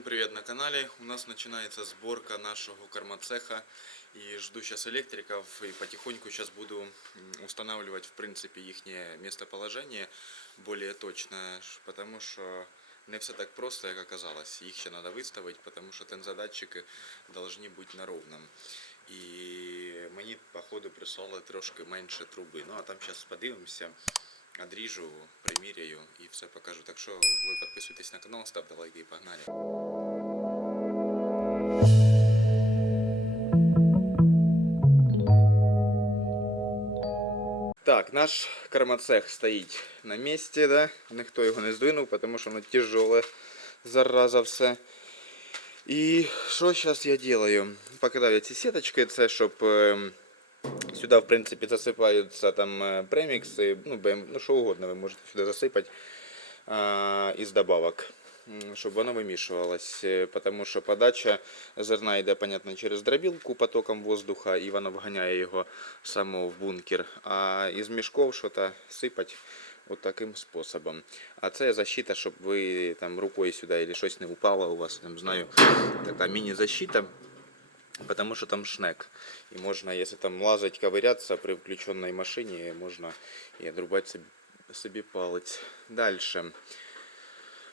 Всем привет на канале. У нас начинается сборка нашего кормоцеха. И жду сейчас электриков и потихоньку сейчас буду устанавливать в принципе их местоположение более точно, потому что не все так просто, як оказалось. Їх ще треба виставити, тому що тензодатчики повинні бути на ровном. І мені, походу, прислали трошки менше труби. Ну а там зараз подивимося, одріжу, приміряю і все покажу. Так що ви підписуйтесь на канал, ставте лайки і погнали. Так, наш кормоцех стоїть на місці, да? ніхто його не здвинув, тому що воно тяжеле, зараза все. І що зараз я делаю? Покидав я ці сіточки, це щоб сюди, в принципі, засипаються там е, ну, БМ, ну що угодно ви можете сюди засипати а, із добавок, м, щоб воно вимішувалось. Е, Тому що подача зерна йде, понятно, через дробілку потоком воздуха, і воно вганяє його само в бункер. А із мішков щось сипать от таким способом. А це защита, щоб ви там рукою сюди або щось не упало у вас, там знаю, така міні-защита. Потому что там шнек. И можно, если там лазать, ковыряться при включенной машине, можно и отрубать собі, собі палець. Дальше.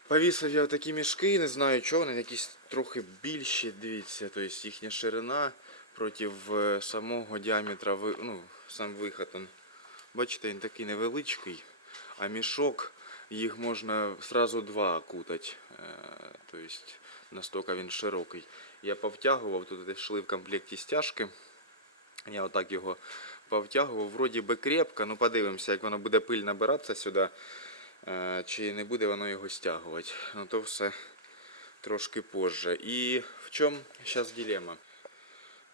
Повісив я такі мішки, не знаю чого, вони якісь трохи більші, дивіться, тобто їхня ширина проти е, самого діаметра, ну, сам виход. Он, бачите, він такий невеличкий, а мішок їх можна сразу два кутати. Тобто настільки він широкий. Я повтягував, тут йшли в комплекті стяжки. Я отак його повтягував. Вроді би крепко, ну подивимося, як воно буде пиль набиратися сюди, е, чи не буде воно його стягувати. Ну то все трошки позже. І в чому зараз дилема?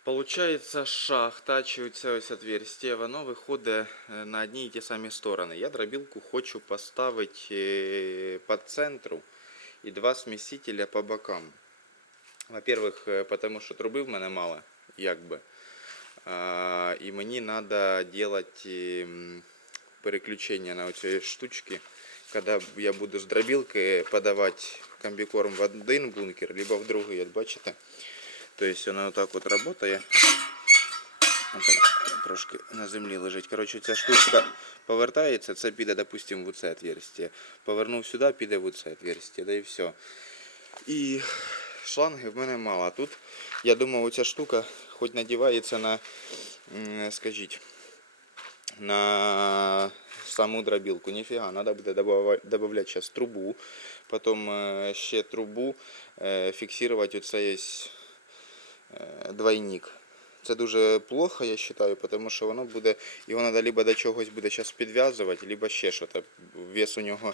Получається шахта, чи оце ось отверстие, воно виходить е, на одні і ті самі сторони. Я дробілку хочу поставити е, по центру і два смісителя по бокам. Во-первых, е, потому що труби в мене мало, якби. А, і мені треба робити переключення на оці штучки, коли я буду з дробілки подавати комбікорм в один бункер, либо в другий, от бачите. Тобто воно отак от працює. Отак, трошки на землі лежить. Коротше, ця штучка повертається, це піде, допустимо, в це отверстие. Повернув сюди, піде в це отверстие, да і все. І шланги в мене мало. А тут, я думав, оця штука хоч надівається на, м, скажіть, на саму дробілку. Ніфіга, треба буде додавати зараз трубу, потім е, ще трубу, е, фіксувати оцей ось, е, двойник. Це дуже плохо, я вважаю, тому що воно буде, його треба либо до чогось буде зараз підв'язувати, либо ще щось. Вес у нього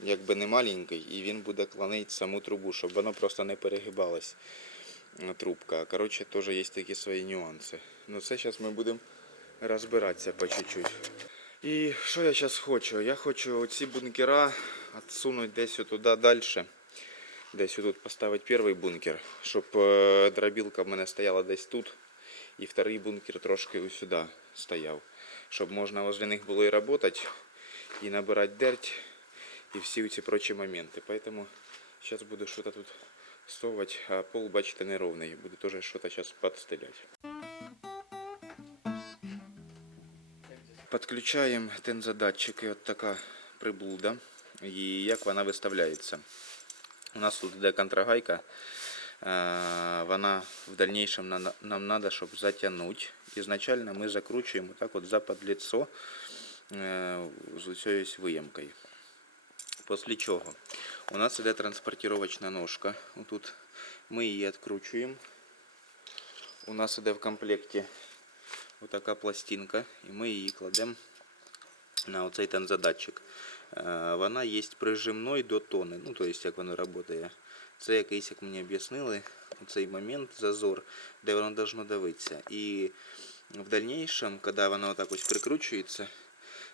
якби не маленький, і він буде клонити саму трубу, щоб воно просто не перегибалось е, трубка. Коротше, теж є такі свої нюанси. Ну це зараз ми будемо розбиратися по чуть-чуть. І що я зараз хочу? Я хочу оці бункера відсунути десь туди далі. Десь тут поставити перший бункер, щоб е, дробілка в мене стояла десь тут. І вторий бункер трошки ось сюди стояв. Щоб можна возле них було і працювати, і набирати дерть, і всі ці прочі моменти. Поэтому зараз буду щось тут совувати, а пол, бачите, неровний. Буду теж щось підстеляти. Підключаємо тензодатчики, от така приблуда. І як вона виставляється. У нас тут йде контрагайка. Е, Вона в дальнейшем нам надо, щоб затягнути. Ізначально ми закручуємо так от за подліцо е, з цією виємкою. Після чого у нас іде транспортировочна ножка. Тут ми її відкручуємо. У нас іде в комплекті отака пластинка, і ми її кладемо на оцей тензодатчик. Е, Вона є прижимною до тони, ну тобто як воно працює. Це якийсь, як мені об'яснили, цей момент, зазор, де воно должно давитися. І в дальнейшем, коли воно отак ось прикручується,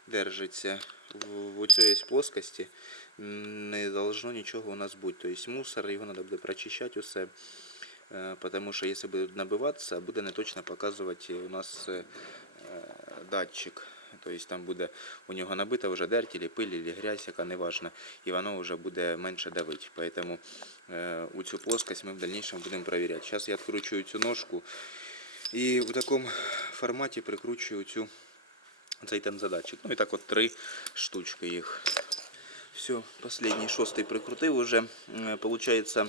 держиться в, в цій плоскості, не должно нічого у нас бути. Тобто мусор, його треба буде прочищати усе. Е, Потому що якщо буде набиватися, буде не точно показувати у нас е, е, датчик. Тобто там буде у нього набита вже дертілі, пилі, або грязь, яка не важна, і воно вже буде менше давити. Поэтому е, у цю плоскость ми в дальнейшем будемо перевіряти. Зараз я відкручую цю ножку і у такому форматі прикручую цю, цей тензадатчик. Ну і так от три штучки їх. Все, последний шостий прикрутив уже. Получается,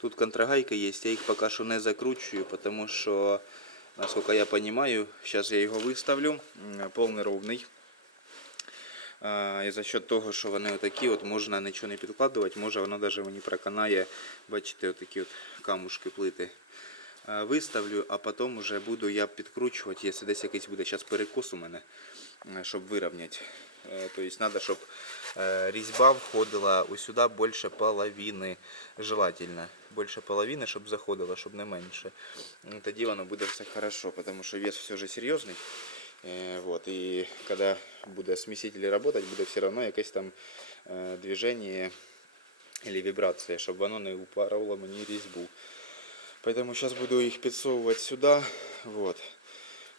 тут контрагайка есть, я їх поки що не закручую, потому що, насколько я понимаю, сейчас я його виставлю, повний ровний. І за счет того, що вони отакі, от можна нічого не підкладувати, може воно навіть мені проканає, бачите, отакі от камушки плити. А, Виставлю, а потім вже буду я підкручувати, якщо десь якийсь буде зараз перекос у мене, е, щоб вирівняти. Е, Тобто треба, щоб е, різьба входила усюди більше половини. Желательно. Більше половини, щоб заходило, щоб не менше. Ну, Тоді воно буде все хорошо, тому що вес все ж серйозний. Е, Вот, і коли буде сміситель работать, буде все одно якесь там е, движення или вибрація, щоб воно не упарувало мені різьбу. Поэтому сейчас буду их підсовувати сюди. Вот.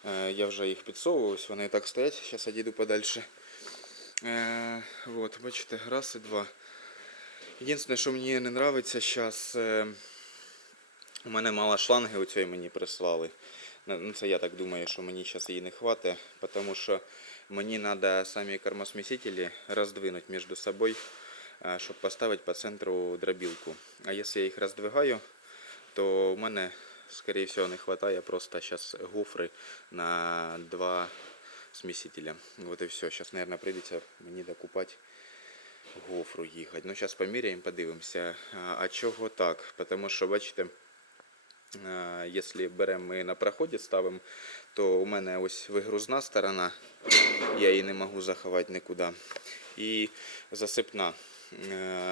Е, Я вже їх підсовував, вони так стоять. Зараз одійду подальше. Е, Вот, бачите, раз і два. Єдине, що мені не подобається зараз, у мене мало шланги оцієї мені прислали. Ну, ну, це я так думаю, що мені зараз її не хватить, тому що мені треба самі кормосмісителі роздвинути між собою, е, щоб поставити по центру дробілку. А якщо я їх роздвигаю, то у мене, скорее всего, не вистачає просто зараз гофри на два смесителя. Вот и все. Сейчас, наверное, прийдеться мені докупати гофру їхати. Ну, зараз поміряємо, подивимося. А, чого так? Тому що, бачите, якщо беремо ми на проході, ставимо, то у мене ось вигрузна сторона, я її не можу заховати нікуди. І засипна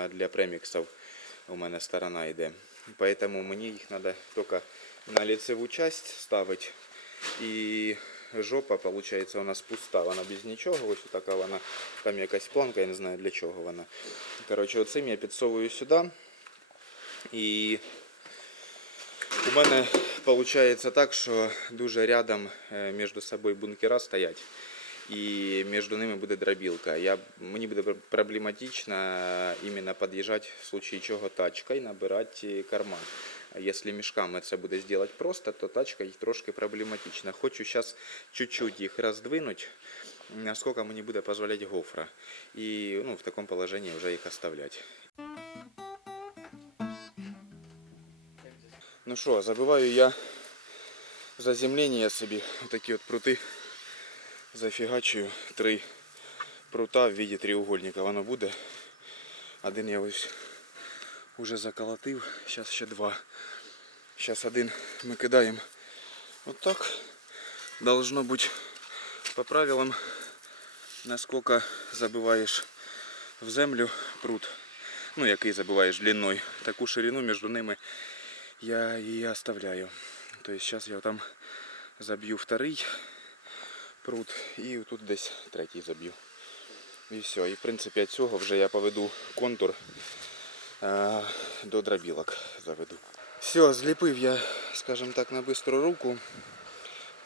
для преміксів у мене сторона йде. Поэтому мені їх треба тільки на лицеву часть ставити. І жопа, виходить, у нас пуста, вона без нічого. Ось така вона, там якась планка, я не знаю для чого вона. Коротше, оцим я підсовую сюди. І у мене виходить так, що дуже рядом е, між собою бункера стоять. І між ними буде дробілка. Я, мені буде пр- проблематично іменно під'їжджати в случае чого тачкою, набирати карман. А Якщо мішками це буде зробити просто, то тачкою трошки проблематично. Хочу зараз чуть-чуть їх роздвинути, наскільки мені буде дозволяти гофра. І ну, в такому положенні вже їх оставляти. Ну що, забиваю я заземлення собі, такі от прути. Зафігачую три прута в виді треугольника. Воно буде. Один я ось уже заколотив, зараз ще два. Зараз один ми кидаємо. Вот так. Должно бути по правилам, наскільки забиваєш в землю прут. Ну, який забиваєш длиною. Таку ширину між ними я і оставляю. Тобто зараз я там заб'ю вторий пруд і тут десь третій заб'ю. І все. І в принципі від цього вже я поведу контур е, до дробілок заведу. Все, зліпив я, скажімо так, на бистру руку.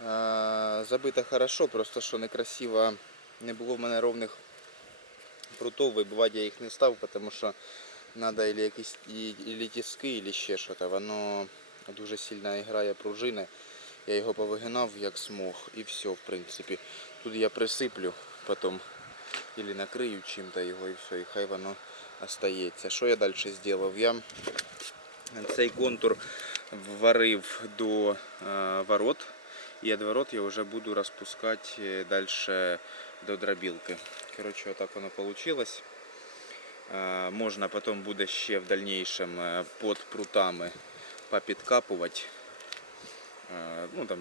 Е, забито хорошо, просто що некрасиво не було в мене ровних прутов, вибивати я їх не став, тому що треба якісь і- ілі тиски, або ще щось. Воно дуже сильно грає пружини. Я його повигинав як смог і все, в принципі. Тут я присиплю потім или накрию чим-то його і все, і хай воно остається. Що я далі зробив? Я цей контур вварив до е, ворот. І від ворот я вже буду розпускати далі до дробілки. Коротше, отак воно вийшло. Е, Можна потім буде ще в дальнейшем е, під прутами попідкапувати. Е, ну там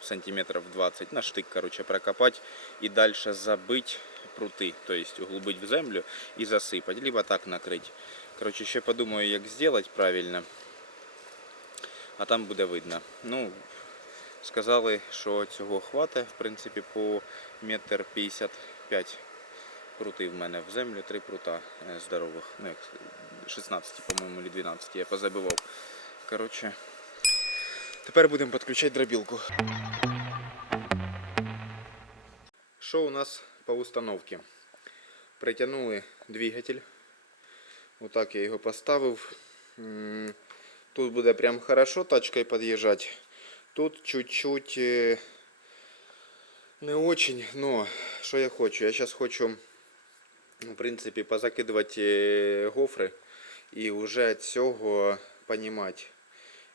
сантиметров 20 на штык, короче, прокопать и дальше забыть пруты, то есть углубить в землю и засыпать, либо так накрыть. Короче, ще подумаю, як сделать правильно, а там буде видно. Ну, сказали, що цього хватить, в принципі, по метр 55 прути в мене в землю, три прута е, здорових, ну як 16, по-моєму, или 12 я позабивав. Короче, Тепер будемо підключати дробілку. Що у нас по установці? Притягнули двигатель. Отак я його поставив. М, Тут буде прям хорошо тачкою під'їжджати. Тут чуть-чуть е, не очень, но що я хочу? Я зараз хочу, в принципі, позакидувати е, гофри і вже від цього розуміти,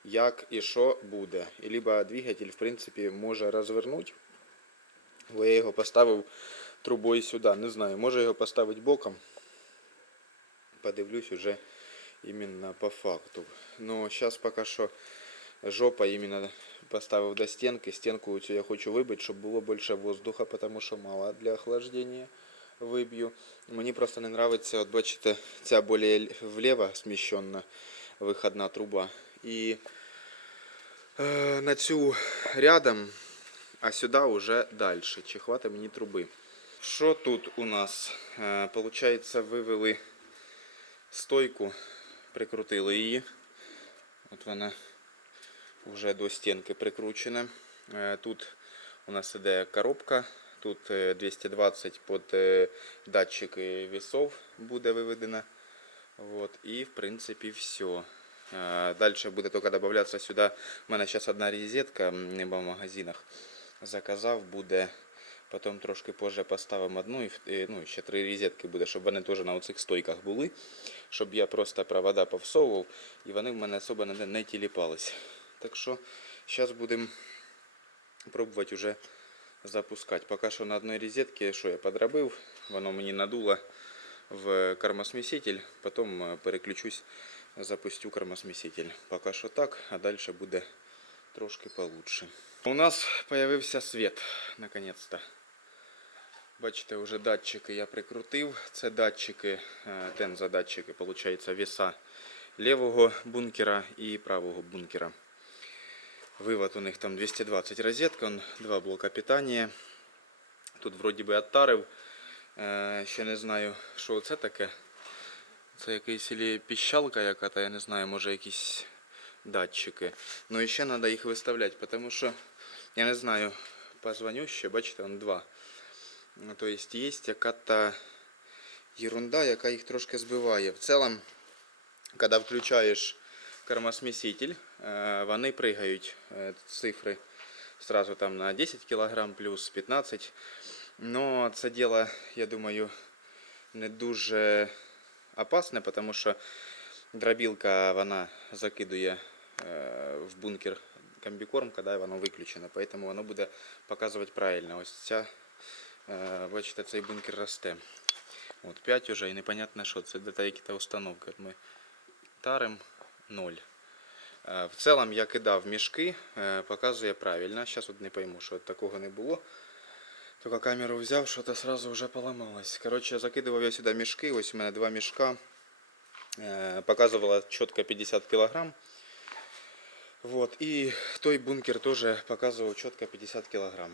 Як і що буде. І либо двигатель, в принципі, може розвернути. Бо я його поставив трубою сюди. Не знаю, може його поставити боком. Подивлюсь уже іменно по факту. Но зараз поки що жопа іменно поставив до стінки. Стінку цю я хочу вибити, щоб було більше воздуха, тому що мало для охлаждення виб'ю. Мені просто не подобається, от бачите, ця більш вліво сміщена виходна труба. І е, на цю рядом, а сюди вже далі. Чи хватить мені труби. Що тут у нас? Е, Получається, вивели стойку, прикрутили її. От вона вже до стінки прикручена. Е, Тут у нас іде коробка. Тут е, 220 під е, датчики весов буде виведена. Вот. І в принципі все. Дальше буде тільки додаватися сюди. У мене зараз одна розетка нема в магазинах. Заказав, буде. Потім трошки позже поставимо одну і ну, ще три розетки буде, щоб вони теж на оцих стойках були. Щоб я просто провода повсовував і вони в мене особо ніде не тіліпались. Так що зараз будемо пробувати вже запускати. Поки що на одній розетці, що я подробив, воно мені надуло в кормосміситель, потім е, переключусь, запустю кормосміситель. Поки що так, а далі буде трошки получше. У нас появився світ, наконец-то. Бачите, вже датчики я прикрутив. Це датчики, е, тензодатчики, виходить, веса лівого бункера і правого бункера. Вивод у них там 220 розетка, два блока питання. Тут вроді би оттарив. Е, ще не знаю, що це таке. Це якийсь ілі піщалка яка-то, я не знаю, може якісь датчики. Ну і ще треба їх виставляти, тому що я не знаю, позвоню ще, бачите, он два. Ну, То есть є яка-то ерунда, яка їх трошки збиває. В цілому, коли включаєш кормосміситель, е, вони пригають е, цифри сразу там на 10 кг плюс 15 Но це діло, я думаю, не дуже опасне, тому що дробілка вона закидує е, в бункер комбікорм, коли воно виключено. Поэтому воно буде показувати правильно. Ось ця, бачите, цей бункер росте. От 5 уже і непонятно що. Це де якісь установки. От ми тарим 0. Е, В цілому я кидав мішки, е, показує правильно. Зараз не пойму, що такого не було. Тільки камеру взяв, що то сразу вже поламалось. Коротше, закидував я сюди мішки. Ось у мене два мішка. Е, Показувала чітко 50 кг. Вот. І той бункер теж показував чітко 50 кг.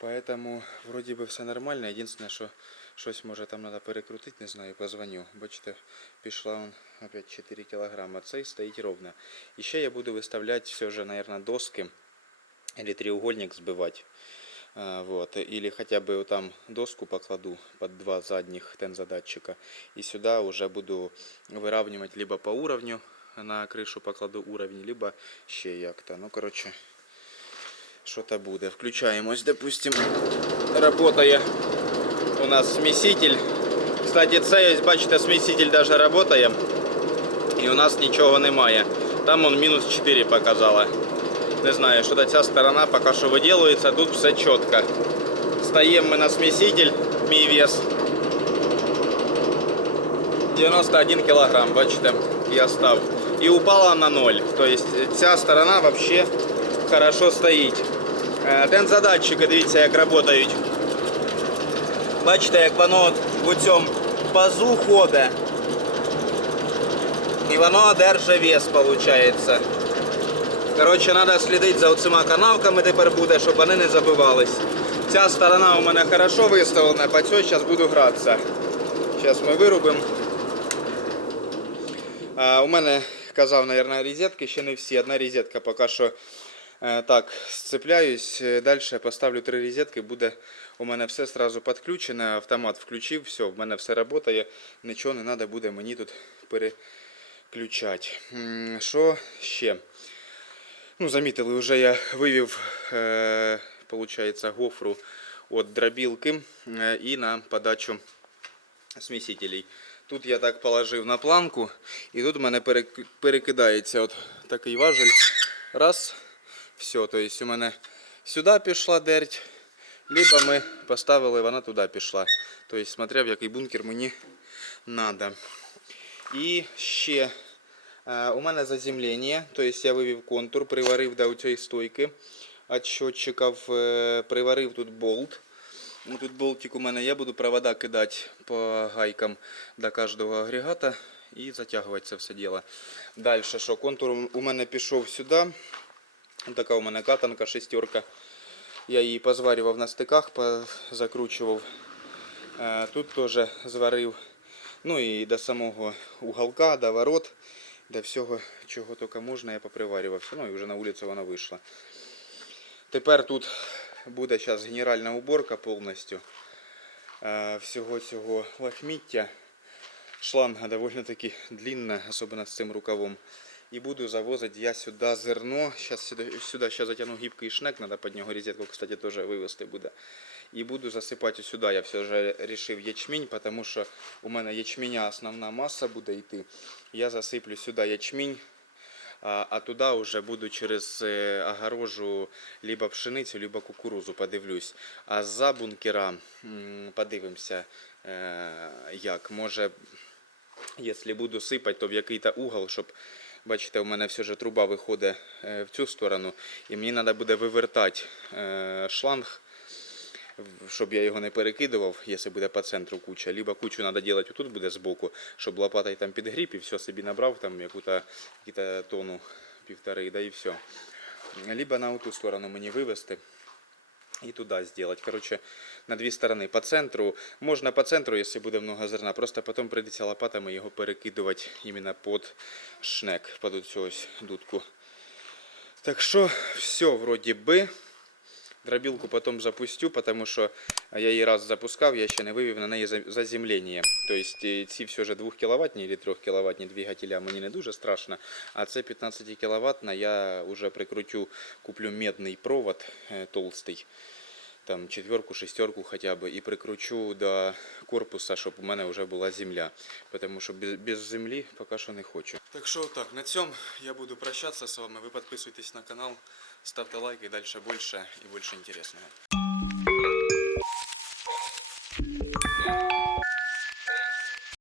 Поэтому вроді би все нормально. Єдине, що щось може там треба перекрутити, не знаю, позвоню. Бачите, пішла он опять 4 кг. Цей стоїть ровно. І ще я буду виставляти все же, наверное, доски или треугольник сбивать. А, Вот. Или хотя бы вот там доску покладу под два задних тензодатчика. И сюда уже буду выравнивать либо по уровню на крышу покладу уровень, либо ще як-то. Ну, короче, что-то буде. Включаем. Ось, допустим, работає у нас смеситель. Кстати, це, ось, бачите, смеситель даже работає. І у нас нічого немає. Там он мінус 4 показала. Не знаю, що до ця сторона поки що виділується, тут все чітко. Стаємо ми на сміситель, мій вес. 91 кг, бачите, я став. І упала на 0. Тобто ця сторона взагалі хорошо стоїть. Е, Тензодатчики, дивіться, як працюють. Бачите, як воно в цьому пазу ходить. І воно держить вес, виходить. Коротше, треба слідити за оцима канавками тепер буде, щоб вони не забивались. Ця сторона у мене хорошо виставлена, по цій зараз буду гратися. Зараз ми вирубимо. А, у мене казав, мабуть, розетки, ще не всі. Одна розетка поки що Е, Так, сцепляюсь, далі поставлю три розетки, буде у мене все одразу підключене, автомат включив, все, в мене все працює, нічого не треба буде мені тут переключати. Що ще? Ну, замітили, вже я вивів, е, получається, гофру від дробілки е, і на подачу смісителей. Тут я так положив на планку, і тут у мене перек- перекидається от такий важель. Раз, все, то есть у мене сюди пішла дерть, либо ми поставили, вона туди пішла. Тобто, смотря в який бункер мені треба. І ще у мене заземлення, тобто я вивів контур, приварив до цієї стойки від щотчиків, е, приварив тут болт. Ну, тут болтик у мене, я буду провода кидати по гайкам до кожного агрегата і затягувати це все діло. Далі, що контур у мене пішов сюди. Така у мене катанка, шестерка. Я її позварював на стиках, закручував. Е, Тут теж зварив. Ну і до самого уголка, до ворот, до всього, чого тільки можна, я поприварювався. Ну і вже на вулицю вона вийшла. Тепер тут буде зараз генеральна уборка повністю е, всього цього лахміття. Шланга доволі таки длинна, особливо з цим рукавом. І буду завозити я сюди зерно. Сейчас сюди, сюди ще затягну гибкий шнек, треба під нього розетку, кстати, теж вивезти буде. І буду засипати сюди. Я все ж вирішив ячмінь, тому що у мене ячменя основна маса буде йти. Я засиплю сюди ячмінь. А, а туди вже буду через е, огорожу либо пшеницю, либо кукурузу подивлюсь. А за бункера подивимося, е, як. Може, якщо буду сипати, то в який-то угол, щоб, бачите, у мене все ж труба виходить е, в цю сторону. І мені треба буде вивертати шланг, щоб я його не перекидував, якщо буде по центру куча. Либо кучу треба робити отут буде збоку, щоб лопатой там підгріб і все собі набрав там яку-то півтори, да і все. Либо на ту сторону мені вивести і туди зробити. Короче, на дві сторони. По центру, можна по центру, якщо буде много зерна, просто потім прийдеться лопатами його перекидувати іменно під шнек, під цю ось дудку. Так що, все вроді би. Дробилку потом запустю, потому що я її раз запускав, я ще не вивів на неї заземлення. Тобто ці все ж 2 кВт или 3 кВт двигателя мені не дуже страшно, а це 15 кВт я вже прикрутю, куплю медний провод е, толстий, там четверку, шестерку хоча б, і прикручу до корпуса, щоб у мене вже була земля. Тому що без, без землі поки що не хочу. Так що так, на цьому я буду прощатися з вами. Ви підписуйтесь на канал, ставте и дальше больше и больше інтересного.